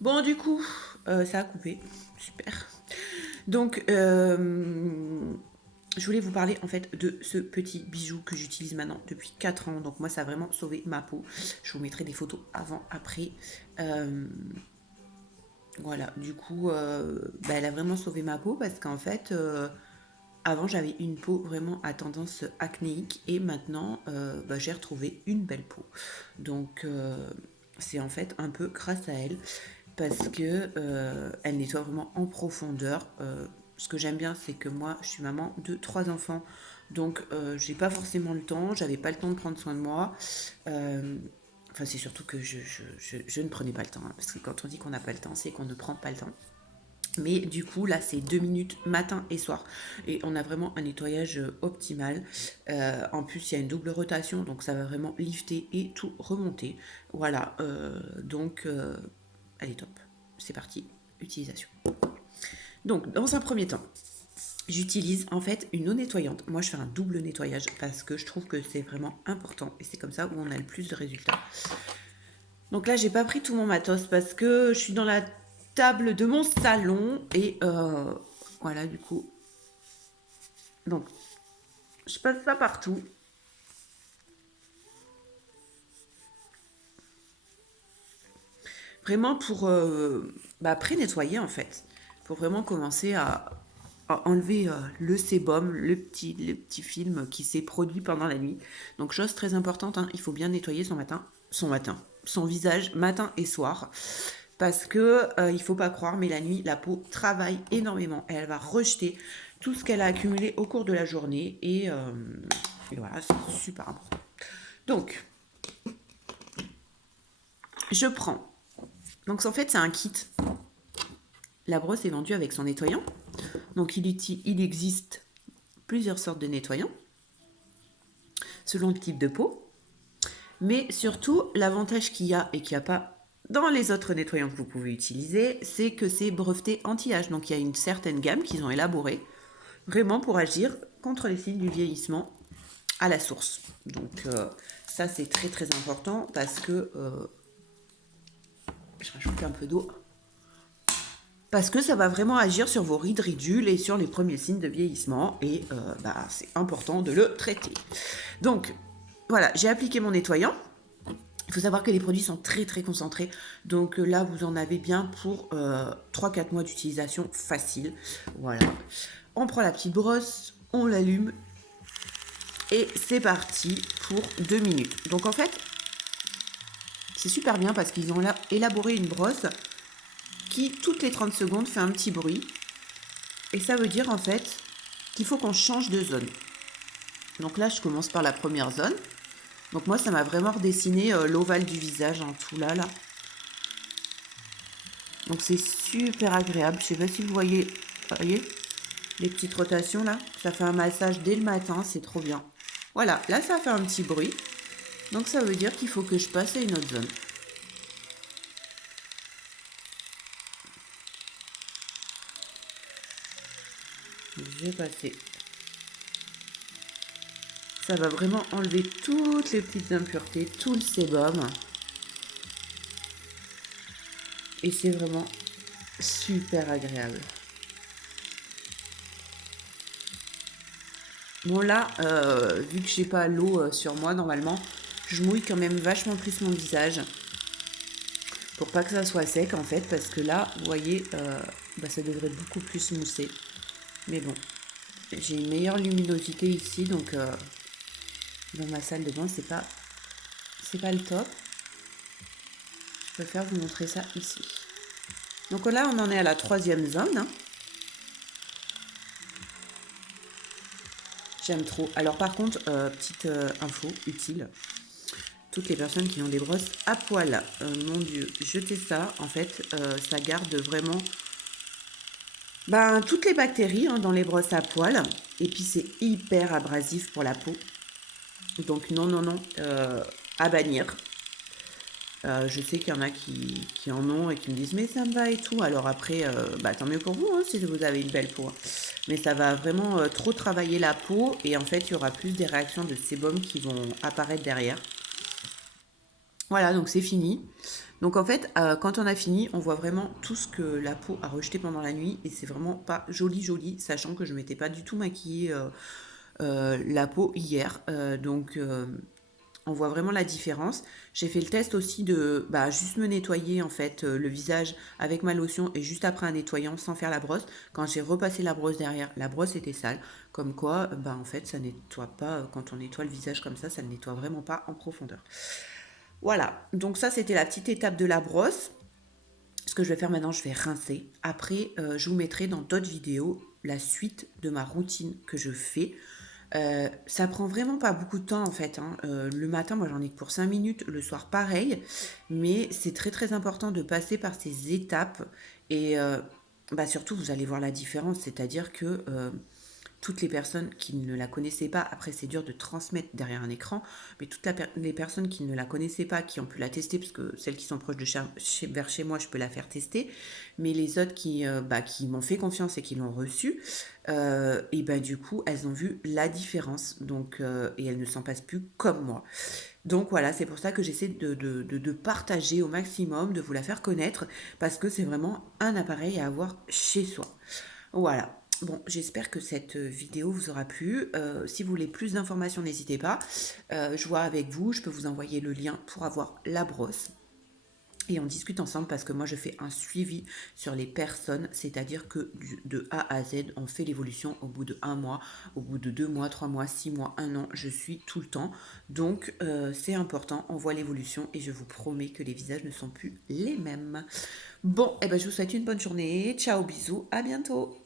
Bon, du coup, ça a coupé. Super. Donc, je voulais vous parler en fait de ce petit bijou que j'utilise maintenant depuis 4 ans. Donc moi, ça a vraiment sauvé ma peau. Je vous mettrai des photos avant, après. Euh, voilà, du coup, elle a vraiment sauvé ma peau parce qu'en fait, avant, j'avais une peau vraiment à tendance acnéique et maintenant, j'ai retrouvé une belle peau. Donc, c'est en fait un peu grâce à elle parce que elle nettoie vraiment en profondeur. Ce que j'aime bien, c'est que moi, je suis maman de 3 enfants, donc j'ai pas forcément le temps. J'avais pas le temps de prendre soin de moi. Euh, Enfin, c'est surtout que je ne prenais pas le temps, hein, parce que quand on dit qu'on n'a pas le temps, c'est qu'on ne prend pas le temps. Mais du coup, là, c'est 2 minutes matin et soir. Et on a vraiment un nettoyage optimal. En plus, il y a une double rotation, donc ça va vraiment lifter et tout remonter. Voilà, elle est top. C'est parti, utilisation. Donc, dans un premier temps, j'utilise en fait une eau nettoyante. Moi, je fais un double nettoyage parce que je trouve que c'est vraiment important et c'est comme ça où on a le plus de résultats. Donc là, j'ai pas pris tout mon matos parce que je suis dans la table de mon salon et voilà, du coup. Donc, je passe ça partout. Vraiment pour pré-nettoyer en fait. Pour vraiment commencer à enlever le sébum, le petit film qui s'est produit pendant la nuit. Donc, chose très importante, hein, il faut bien nettoyer son visage matin et soir. Parce que il faut pas croire, mais la nuit, la peau travaille énormément. Et elle va rejeter tout ce qu'elle a accumulé au cours de la journée. Et voilà, c'est super important. Donc, je prends. Donc, en fait, c'est un kit. La brosse est vendue avec son nettoyant. Donc, il existe plusieurs sortes de nettoyants selon le type de peau. Mais surtout, l'avantage qu'il y a et qu'il n'y a pas dans les autres nettoyants que vous pouvez utiliser, c'est que c'est breveté anti-âge. Donc, il y a une certaine gamme qu'ils ont élaborée vraiment pour agir contre les signes du vieillissement à la source. Donc, ça, c'est très très important parce que je rajoute un peu d'eau. Parce que ça va vraiment agir sur vos rides ridules et sur les premiers signes de vieillissement. Et c'est important de le traiter. Donc, voilà, j'ai appliqué mon nettoyant. Il faut savoir que les produits sont très très concentrés. Donc là, vous en avez bien pour 3-4 mois d'utilisation facile. Voilà. On prend la petite brosse, on l'allume. Et c'est parti pour 2 minutes. Donc en fait, c'est super bien parce qu'ils ont élaboré une brosse qui, toutes les 30 secondes, fait un petit bruit. Et ça veut dire en fait qu'il faut qu'on change de zone. Donc là, je commence par la première zone. Donc moi, ça m'a vraiment redessiné l'ovale du visage en tout là. Donc c'est super agréable. Je sais pas si vous voyez les petites rotations là. Ça fait un massage dès le matin, c'est trop bien. Voilà, là ça fait un petit bruit. Donc ça veut dire qu'il faut que je passe à une autre zone. J'ai passé. Ça va vraiment enlever toutes les petites impuretés, tout le sébum. Et c'est vraiment super agréable. Bon là, vu que j'ai pas l'eau sur moi normalement, je mouille quand même vachement plus mon visage pour pas que ça soit sec en fait, parce que là, vous voyez, ça devrait beaucoup plus mousser. Mais bon, j'ai une meilleure luminosité ici, donc dans ma salle de bain, c'est pas le top. Je préfère vous montrer ça ici. Donc là, on en est à la troisième zone. Hein. J'aime trop. Alors par contre, petite info utile. Toutes les personnes qui ont des brosses à poil, mon Dieu, jetez ça. En fait, ça garde vraiment toutes les bactéries dans les brosses à poil. Et puis c'est hyper abrasif pour la peau. Donc non, non, non, à bannir. Je sais qu'il y en a qui en ont et qui me disent mais ça me va et tout. Alors après, tant mieux pour vous hein, si vous avez une belle peau. Mais ça va vraiment trop travailler la peau et en fait il y aura plus des réactions de sébum qui vont apparaître derrière. Voilà, donc c'est fini. Donc en fait, quand on a fini, on voit vraiment tout ce que la peau a rejeté pendant la nuit et c'est vraiment pas joli joli, sachant que je m'étais pas du tout maquillée la peau hier. On voit vraiment la différence. J'ai fait le test aussi de bah, juste me nettoyer en fait le visage avec ma lotion et juste après un nettoyant sans faire la brosse. Quand j'ai repassé la brosse derrière, la brosse était sale. Comme quoi, bah, en fait, ça nettoie pas, quand on nettoie le visage comme ça ne nettoie vraiment pas en profondeur. Voilà, donc ça c'était la petite étape de la brosse. Ce que je vais faire maintenant, je vais rincer. Après, je vous mettrai dans d'autres vidéos la suite de ma routine que je fais. Ça prend vraiment pas beaucoup de temps en fait, hein. Le matin, moi j'en ai que pour 5 minutes, le soir pareil, mais c'est très très important de passer par ces étapes et bah, surtout vous allez voir la différence, c'est-à-dire que toutes les personnes qui ne la connaissaient pas, après c'est dur de transmettre derrière un écran, mais les personnes qui ne la connaissaient pas, qui ont pu la tester, parce que celles qui sont proches de vers chez moi, je peux la faire tester, mais les autres qui m'ont fait confiance et qui l'ont reçue, et ben du coup, elles ont vu la différence, donc, et elles ne s'en passent plus comme moi. Donc voilà, c'est pour ça que j'essaie de partager au maximum, de vous la faire connaître, parce que c'est vraiment un appareil à avoir chez soi. Voilà. Bon, j'espère que cette vidéo vous aura plu. Si vous voulez plus d'informations, n'hésitez pas. Je vois avec vous, je peux vous envoyer le lien pour avoir la brosse. Et on discute ensemble parce que moi je fais un suivi sur les personnes, c'est-à-dire que de A à Z, on fait l'évolution au bout de un mois, au bout de 2 mois, 3 mois, 6 mois, un an, je suis tout le temps. Donc c'est important, on voit l'évolution et je vous promets que les visages ne sont plus les mêmes. Bon, eh ben, je vous souhaite une bonne journée. Ciao, bisous, à bientôt.